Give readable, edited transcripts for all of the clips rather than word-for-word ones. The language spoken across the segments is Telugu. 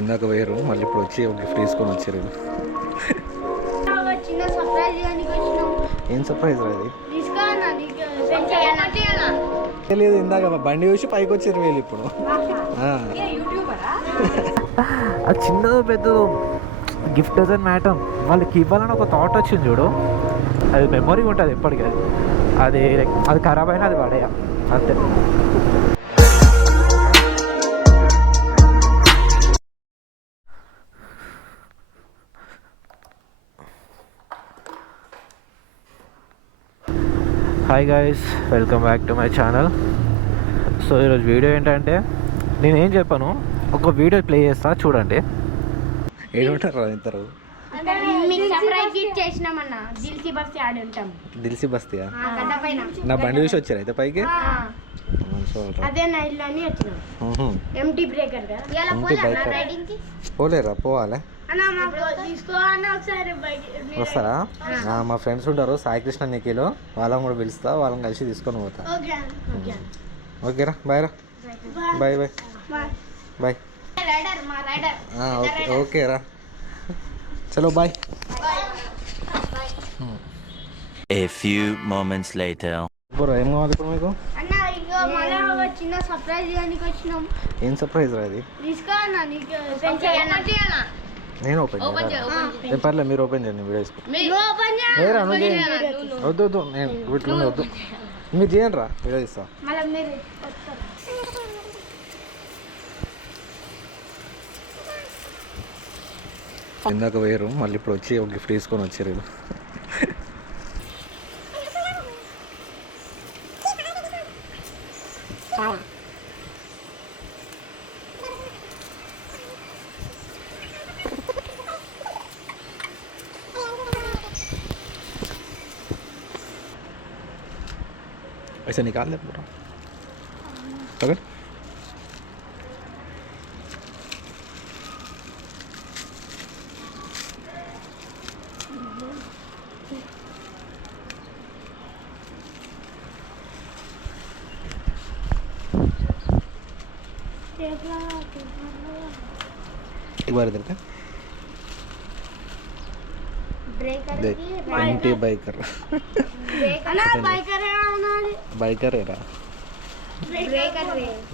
ఇందాక వేరు మళ్ళీ ఇప్పుడు వచ్చి ఒక గిఫ్ట్ తీసుకొని వచ్చారు. ఏం సర్ప్రైజ్ అది తెలియదు. ఇందాక బండి చూసి పైకి వచ్చారు వీళ్ళు ఇప్పుడు. అది చిన్నదో పెద్దదో గిఫ్ట్ డజన్ మ్యాటర్, వాళ్ళకి ఇవ్వాలని ఒక థాట్ వచ్చింది చూడు, అది మెమొరీ ఉంటుంది ఎప్పటికీ. అది అది ఖరాబ్ అయినా అది పడేయ అంతే. Hi guys, welcome back to my channel. So ఈరోజు వీడియో ఏంటంటే, నేనేం చెప్పాను, ఒక వీడియో ప్లే చేస్తా చూడండి. ఏడుంటారు ఇద్దరు? దిల్సీ బస్తీయా? నా బండి చూసి వచ్చారు అయితే పైకి. పోలేరా? పోవాలి. వస్తారా? మా ఫ్రెండ్స్ ఉంటారు సాయి కృష్ణ నిఖిల్, వాళ్ళని కూడా పిలుస్తా, వాళ్ళని కలిసి తీసుకొని పోతా. ఓకేరా? బాయ్ రా. Bye bye bye. ఓకేరా, చలో bye. A few moments later. ఏం కావాలి ఇప్పుడు మీకు? చిన్న సర్ప్రైజ్ ఏం సర్ప్రైజ్ రా అది? నేను ఓపెన్ చేయాలి. పర్లేదు, మీరు ఓపెన్ చేయండి, వీడియో వద్దు వద్దు, నేను వీటిలో వద్దు, మీరు చేయండి రా, వీడియో ఇస్తా. ఇందాక వేరు మళ్ళీ ఇప్పుడు వచ్చి ఒక గిఫ్ట్ తీసుకొని వచ్చారు. ऐसे निकाल दे पूरा, पकड़। एक बार इधर का देख, एमटी बाइकर बाइकर है रा,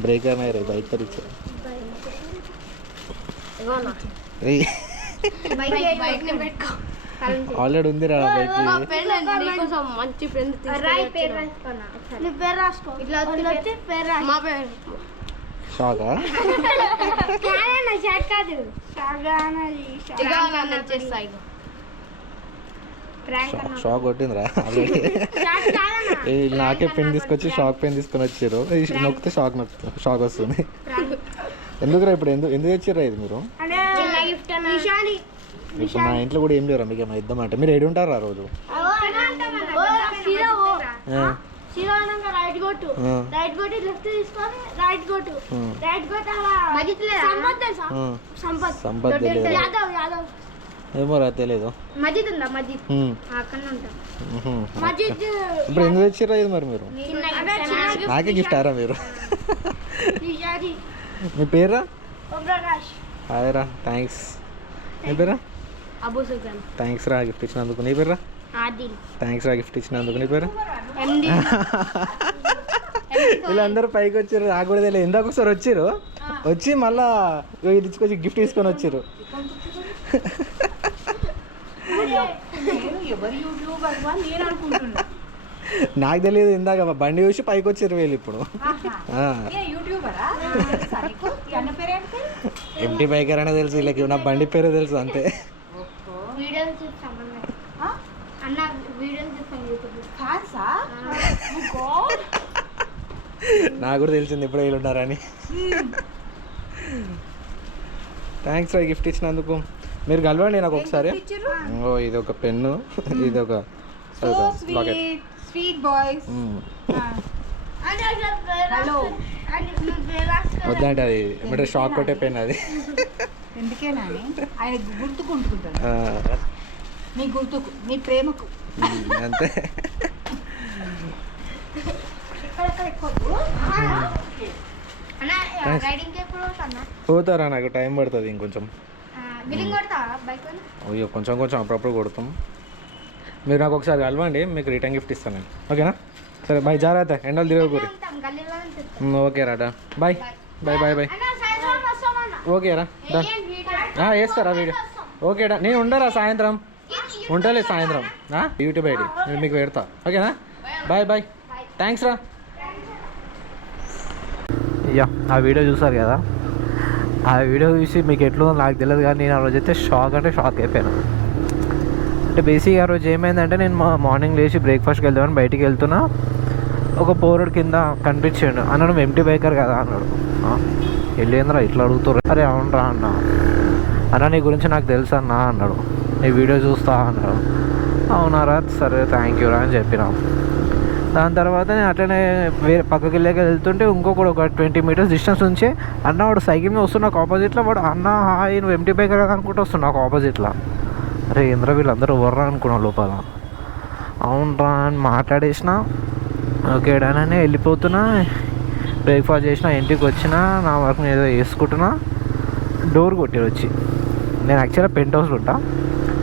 ब्रेकर नहीं रे, बाइकर ही ఆల్రెడీ ఉంది రా బైక్. మంచి ఫ్రెండ్ షాకా? షాక్ కొట్టిందిరా ఆల్రెడీ. నాకే పెన్ తీసుకొచ్చి షాక్ పెన్ తీసుకొని వచ్చారు. నొక్కితే షాక్ వస్తుంది. ఎందుకురా ఇప్పుడు ఎందుకు తెచ్చారా ఇది మీరు? ఇప్పుడు నా ఇంట్లో కూడా ఏం లేరా మీకు ఏమైనా ఇద్దామంటే? మీరు ఏడు ఉంటారా రోజు? సంపత్ ఏమో రా, తెలియదు. ఇప్పుడు ఎందుకు తెచ్చిర్రా ఇది మరి మీరు? నాకే గిఫ్ట్ ఆరా మీరు? మీ పేరా? హాయ్ రా, థ్యాంక్స్. నీ పేరా? థ్యాంక్స్ రా గిఫ్ట్ ఇచ్చినందుకు. నీ పేరా? థ్యాంక్స్ రా గిఫ్ట్ ఇచ్చినందుకు. నీ పేరు? వీళ్ళందరూ పైకి వచ్చారు, నాకు కూడా తెలియదు. ఇందాక ఒకసారి వచ్చారు, వచ్చి మళ్ళా ఇది ఇచ్చుకొచ్చి గిఫ్ట్ తీసుకొని వచ్చారు. నాకు తెలియదు. ఇందాక బండి చూసి పైకి వచ్చారు వీళ్ళు ఇప్పుడు. ఎంటీ బైకర్ అనే తెలుసు వీళ్ళకి, నా బండి పేరే తెలుసు అంతే. నాకు కూడా తెలిసింది ఇప్పుడు వీళ్ళు ఉన్నారని. థ్యాంక్స్ రా గిఫ్ట్ ఇచ్చినందుకు. మీరు కలవండి నాకు ఒకసారి. ఓ ఇది ఒక పెన్ను, ఇది ఒక వద్దంటే అది ఏమంటే షాక్ కొట్టే పెన్ అది. ఎందుకేనా ఆయన గుర్తుకుంటుకుంటాడు, మీ గుర్తుకు, మీ ప్రేమకు అంతే. రైడింగ్ ఎప్పుడు పోతున్నా పోతారా, నాకు టైం పడుతుంది ఇంకొంచెం. బిల్లింగ్ కొడతా బైక్ అయ్యో కొంచెం కొంచెం అప్పుడప్పుడు కొడతాం. మీరు నాకు ఒకసారి కలవండి, మీకు రిటర్న్ గిఫ్ట్ ఇస్తాను నేను. ఓకేనా? సరే బాయ్, జాగ్రత్త, ఎండలు తిరగకూరి. గల్లీలో ఓకే రాడా, బాయ్ బాయ్ బాయ్ బాయ్. ఓకేరా రా, వేస్తారా వీడియో? ఓకేడా, నేను ఉండరా సాయంత్రం, ఉండలే సాయంత్రం యూట్యూబ్ ఐడి నేను మీకు పెడతా. ఓకేనా? బాయ్ బాయ్, థ్యాంక్స్ రా. యా, ఆ వీడియో చూసారు కదా, ఆ వీడియో చూసి మీకు ఎట్లుందో నాకు తెలియదు, కానీ నేను ఆ రోజు అయితే షాక్ అంటే షాక్ అయిపోయాను. అంటే బేసిక్గా ఆ రోజు ఏమైందంటే, నేను మార్నింగ్ లేచి బ్రేక్ఫాస్ట్కి వెళ్దామని బయటికి వెళ్తున్నా, ఒక పోరుడు కింద కనిపించాడు. అన్నాడు ఎంటీ బైకర్ కదా అన్నాడు. వెళ్ళేంద్రా ఇట్లా అడుగుతారు? అరే అవునరా అన్న. అన్న నీ గురించి నాకు తెలుసు అన్న అన్నాడు. నీ వీడియో చూస్తా అన్నాడు. అవునారా, సరే థ్యాంక్ యూ రా అని చెప్పినా. దాని తర్వాత నేను అట్లనే వేరే పక్కకి వెళ్ళాక వెళ్తుంటే ఇంకొకటి ఒక 20 మీటర్స్ డిస్టెన్స్ ఉంచి అన్న వాడు సైకిల్ మీద వస్తున్నా నాకు ఆపోజిట్లో, వాడు అన్న హాయ్ నువ్వు ఎంటీ బైకర్ కదా అనుకుంటూ వస్తున్నా నాకు ఆపోజిట్లో. అరే ఇంద్ర వీళ్ళందరూ ఎవర్రా అనుకున్నాను లోపల. అవునరా అని మాట్లాడేసిన. ఓకే డానని వెళ్ళిపోతున్నా, బ్రేక్ఫాస్ట్ చేసిన, ఇంటికి వచ్చిన, నా వర్క్ నేను ఏదో వేసుకుంటున్నా. డోర్ కొట్టారు వచ్చి. నేను యాక్చువల్గా పెంట్ హౌస్లో ఉంటా.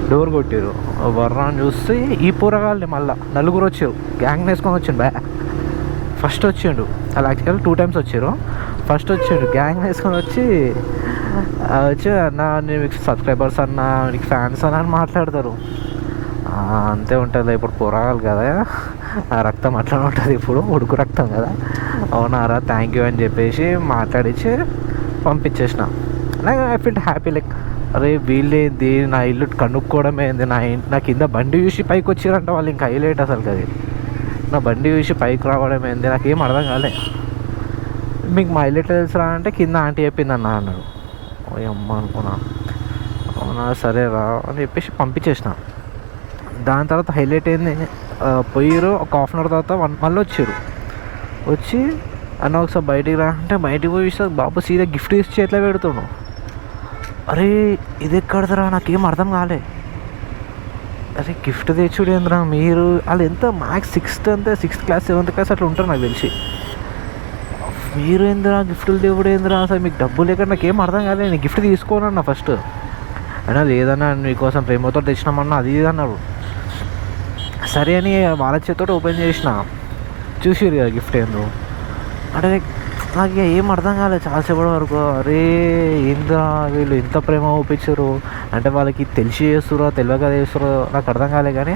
డోర్ కొట్టారు. వర్రా అని చూస్తే ఈ పూరగాళ్ళని మళ్ళీ నలుగురు వచ్చారు, గ్యాంగ్ వేసుకొని వచ్చిండు. ఫస్ట్ వచ్చిండు అలా, యాక్చువల్గా 2 times వచ్చారు. ఫస్ట్ వచ్చిండు గ్యాంగ్ వేసుకొని వచ్చి అన్న నీకు సబ్స్క్రైబర్స్ అన్న, నీకు ఫ్యాన్స్ అన్న అని మాట్లాడతారు. అంతే ఉంటుంది ఇప్పుడు, పోరాగాలి కదా, ఆ రక్తం అట్లా ఉంటుంది ఇప్పుడు, ఉడుకు రక్తం కదా. అవునారా థ్యాంక్ యూ అని చెప్పేసి మాట్లాడించి పంపించేసిన. నాకు ఐ ఫీల్ హ్యాపీ, లైక్ అరే వీళ్ళేంది నా ఇల్లు కనుక్కోవడం ఏంది, నా కింద బండి చూసి పైకి వచ్చిరంట వాళ్ళు, ఇంకా హైలైట్ అసలు అది. నా బండి చూసి పైకి రావడం ఏంది నాకేం అర్థం కాలే. మీకు మా ఇల్లు ఎట్లా తెలుసురా అంటే కింద ఆంటీ చెప్పింది అన్న అన్నాడు. ఓ అమ్మ అనుకున్నా. అవునా సరే రా అని చెప్పేసి పంపించేసిన. దాని తర్వాత హైలైట్ ఏంది, పోయిరు ఒక హాఫ్ అన్ అవర్ తర్వాత మళ్ళీ వచ్చారు. వచ్చి అన్న ఒకసారి బయటికి రా అంటే బయటికి పోయి ఇస్తే బాబు సీదా గిఫ్ట్ ఇచ్చి చేతిలో పెడుతున్నావు. అరే ఇది ఎక్కడదరా నాకేం అర్థం కాలే. అరే గిఫ్ట్ తెచ్చుడు ఏంద్రా మీరు, వాళ్ళు ఎంత max 6th class 7th class అట్లా ఉంటారు నాకు తెలిసి. మీరు ఏందిరా గిఫ్ట్లు దేవుడు ఏందిరా, అసలు మీకు డబ్బులు లేక నాకేం అర్థం కాలేదు. నేను గిఫ్ట్ తీసుకోనన్నా ఫస్ట్. అయినా లేదన్నా మీకోసం ప్రేమతో తెచ్చినామన్నా అది ఇది అన్నారు. సరే అని వాళ్ళ చేతితో ఓపెన్ చేసిన, చూసిరు కదా గిఫ్ట్ ఏందో. అంటే నాకు ఏం అర్థం కాలేదు చాలాసేపటి వరకు. అరే ఏందా వీళ్ళు ఇంత ప్రేమ చూపించారు అంటే, వాళ్ళకి తెలిసి చేస్తురో తెలియక చేస్తురో నాకు అర్థం కాలే. కానీ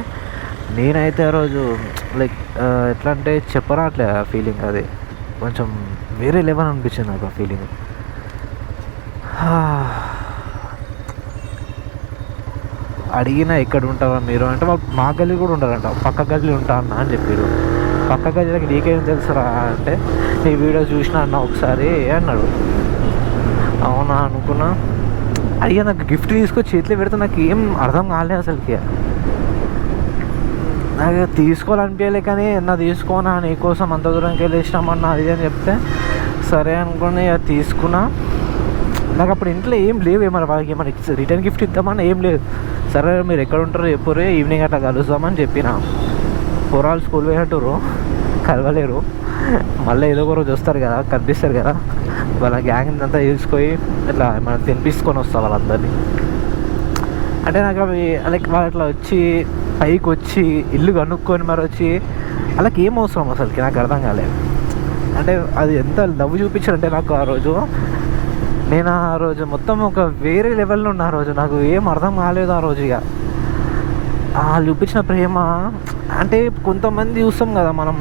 నేనైతే ఆ రోజు లైక్ ఎట్లా అంటే చెప్పరాట్లే ఆ ఫీలింగ్, అది కొంచెం వేరే లెవెల్ అనిపించింది నాకు ఆ ఫీలింగ్. అడిగినా ఎక్కడ ఉంటారా మీరు అంటే, వాళ్ళు మా గల్లీ కూడా ఉంటారంట, పక్క గల్లీ ఉంటా అన్న అని చెప్పారు. పక్క గల్లీకి నీకేం తెలుసురా అంటే, నీ వీడియో చూసినా అన్న ఒకసారి అన్నాడు. అవునా అనుకున్నా. అయ్యా నాకు గిఫ్ట్ తీసుకొని చేతిలో పెడితే నాకు ఏం అర్థం కాలేదు అసలుకి. నాకు తీసుకోవాలనిపించలే, కానీ నా తీసుకోనా నీకోసం అంత దూరంకి వెళ్ళేసినామన్నా అది అని చెప్తే సరే అనుకుని అది తీసుకున్నా. నాకు అప్పుడు ఇంట్లో ఏం లేవు, ఏమన్నా వాళ్ళకి ఏమన్నా రిటర్న్ గిఫ్ట్ ఇద్దామని ఏం లేదు. సరే మీరు ఎక్కడ ఉంటారో ఎప్పుడే ఈవినింగ్ అట్లా కలుస్తామని చెప్పిన. పొరాలు స్కూల్ పోయినట్టు కలవలేరు, మళ్ళీ ఏదో ఒక రోజు వస్తారు కదా కనిపిస్తారు కదా, వాళ్ళ గ్యాంగ్ అంతా తీసుకొని ఇట్లా మనం తినిపించుకొని వస్తాం వాళ్ళందరినీ. అంటే నాకు అవి లైక్ వాళ్ళు అట్లా వచ్చి పైకి వచ్చి ఇల్లు కనుక్కొని మరి వచ్చి వాళ్ళకి ఏం అవసరం అసలుకి నాకు అర్థం కాలేదు. అంటే అది ఎంత లవ్ చూపించారంటే నాకు ఆ రోజు, నేను ఆ రోజు మొత్తం ఒక వేరే లెవెల్లో ఉన్న. ఆ రోజు నాకు ఏం అర్థం కాలేదు ఆ రోజు. ఇక వాళ్ళు చూపించిన ప్రేమ అంటే, కొంతమంది చూస్తాం కదా మనం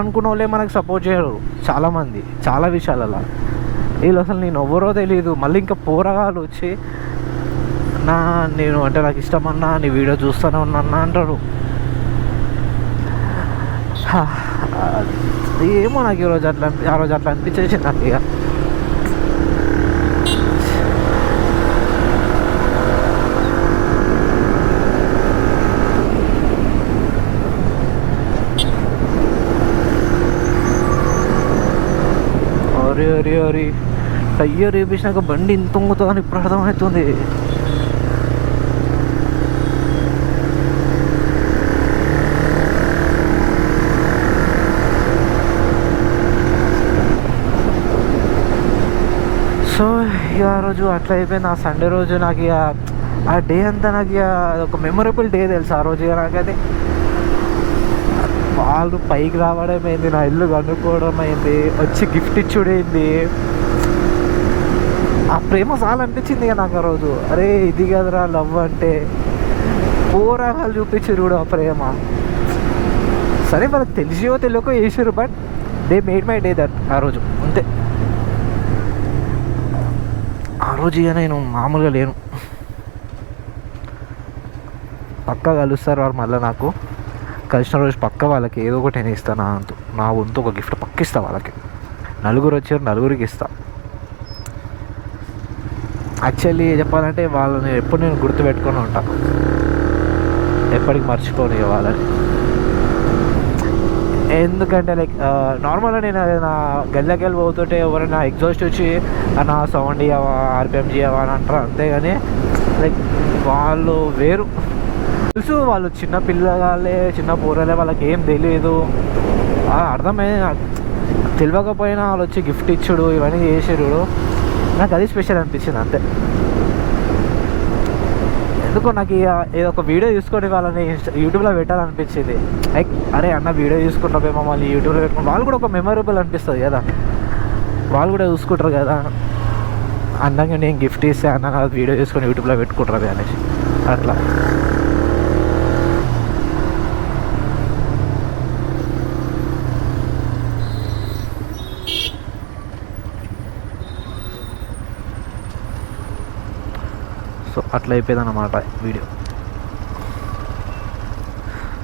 అనుకున్న వాళ్ళే మనకు సపోర్ట్ చేయరు చాలామంది చాలా విషయాలలో. వీళ్ళు అసలు నేను ఎవరో తెలియదు, మళ్ళీ ఇంకా పోరగాళ్ళు వచ్చి నేను అంటే నాకు ఇష్టమన్నా నీ వీడియో చూస్తూనే ఉన్నా అంటాడు. ఏమో నాకు ఆ రోజు అట్లా అనిపించేసింది నాకు. ఇక అరే టయ్యర్ వేపించినాక బండి ఇంత ఉంగుతుందని ఇప్పుడు అర్థమవుతుంది. ఇక ఆ రోజు అట్లా అయిపోయింది. ఆ సండే రోజు నాకు ఇక ఆ డే అంతా నాకు ఇక ఒక మెమొరబుల్ డే తెలుసు ఆ రోజు. ఇక నాకైతే వాళ్ళు పైకి రావడం అయింది, నా ఇల్లు కనుక్కోవడం అయింది, వచ్చి గిఫ్ట్ ఇచ్చుడైంది. ఆ ప్రేమ చాలా అనిపించింది ఇక నాకు ఆ రోజు. అరే ఇది కదరా లవ్ అంటే, పోరాగాలు చూపించారు కూడా ఆ ప్రేమ. సరే వాళ్ళకి తెలిసియో తెలియకో చేసారు, but they made my day that ఆ రోజు అంతే. ఆ రోజు ఇక నేను మామూలుగా లేను. పక్కా కలుస్తారు వాళ్ళు మళ్ళీ. నాకు కలిసిన రోజు పక్క వాళ్ళకి ఏదో ఒకటి నేను ఇస్తాను. నా వంతు ఒక గిఫ్ట్ పక్క ఇస్తా వాళ్ళకి. నలుగురు వచ్చారు, నలుగురికి ఇస్తా. యాక్చువల్లీ చెప్పాలంటే వాళ్ళని ఎప్పుడు నేను గుర్తుపెట్టుకొని ఉంటాను, ఎప్పటికి మర్చిపోను వాళ్ళని. ఎందుకంటే లైక్ నార్మల్గా నేను నా గల్లకి వెళ్ళి పోతుంటే ఎవరైనా ఎగ్జాస్ట్ వచ్చి నా సౌండ్ ఇవ్వవా, ఆర్పిఎం చేయవా అని అంటారు. అంతేగాని లైక్ వాళ్ళు వేరు. తెలుసు వాళ్ళు చిన్న పిల్లగాళ్ళే, చిన్న పూరలే, వాళ్ళకి ఏం తెలియదు. అర్థమైంది. తెలియకపోయినా వాళ్ళు వచ్చి గిఫ్ట్ ఇచ్చుడు ఇవన్నీ చేసారు. నాకు అది స్పెషల్ అనిపించింది అంతే. ఎందుకో నాకు ఏదో ఒక వీడియో తీసుకొని వాళ్ళని యూట్యూబ్లో పెట్టాలనిపించింది. లైక్ అరే అన్న వీడియో తీసుకుంటామే మమ్మల్ని యూట్యూబ్లో పెట్టుకుని, వాళ్ళు కూడా ఒక మెమొరబుల్ అనిపిస్తుంది కదా, వాళ్ళు కూడా చూసుకుంటారు కదా. అందంగా నేను గిఫ్ట్ ఇస్తే అన్న వీడియో తీసుకొని యూట్యూబ్లో పెట్టుకుంటారు అనేసి అట్లా. సో అట్లా అయిపోయింది అన్నమాట వీడియో.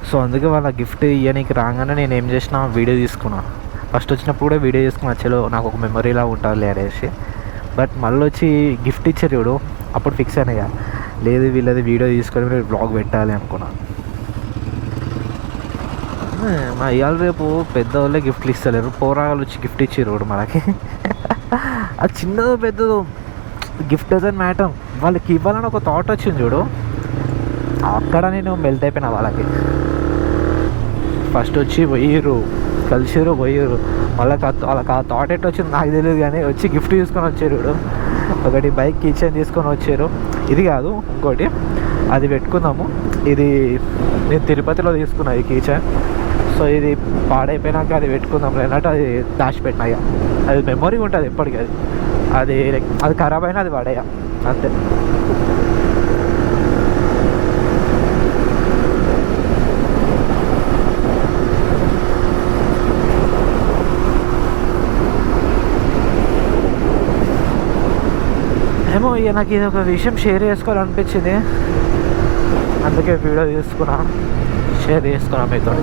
సో అందుకే వాళ్ళ గిఫ్ట్ ఇవ్వడానికి రాగానే నేను ఏం చేసిన, వీడియో తీసుకున్నా. ఫస్ట్ వచ్చినప్పుడు కూడా వీడియో తీసుకున్నా, చలో నాకు ఒక మెమొరీలా ఉంటుంది అనేసి. బట్ మళ్ళీ వచ్చి గిఫ్ట్ ఇచ్చారు చూడు, అప్పుడు ఫిక్స్ అయినాయి. లేదు వీళ్ళది వీడియో తీసుకొని మీరు బ్లాగ్ పెట్టాలి అనుకున్నా. మా ఇవాళ రేపు పెద్దవాళ్ళే గిఫ్ట్లు ఇస్తలేరు, పోరాగాలు వచ్చి గిఫ్ట్ ఇచ్చారు మనకి. అది చిన్నదో పెద్దదో గిఫ్ట్ డజంట్ మ్యాటర్, వాళ్ళకి ఇవ్వాలని ఒక థాట్ వచ్చింది చూడు, అక్కడ నేను మెల్ట్ అయిపోయినా వాళ్ళకి. ఫస్ట్ వచ్చి పోయిర్రు, కలిసిరు, పోయిర్రు. వాళ్ళకి ఆ థాట్ ఎట్లా వచ్చింది నాకు తెలియదు, కానీ వచ్చి గిఫ్ట్ తీసుకొని వచ్చారు చూడు. ఒకటి బైక్ కిచెన్ తీసుకొని వచ్చారు. ఇది కాదు ఇంకోటి, అది పెట్టుకుందాము. ఇది నేను తిరుపతిలో తీసుకున్నా ఈ కిచెన్. సో ఇది పాడైపోయినాక అది పెట్టుకుందాం లేనట్టు అది దాచిపెట్టినా. ఇక అది మెమొరీ ఉంటుంది ఎప్పటికీ. అది ఖరాబ్ అయినా అది పడేయ అంతే. ఏమో ఇక నాకు ఇది ఒక విషయం షేర్ చేసుకోవాలనిపించింది, అందుకే వీడియో తీసుకున్నా, షేర్ చేసుకున్నా మీతో.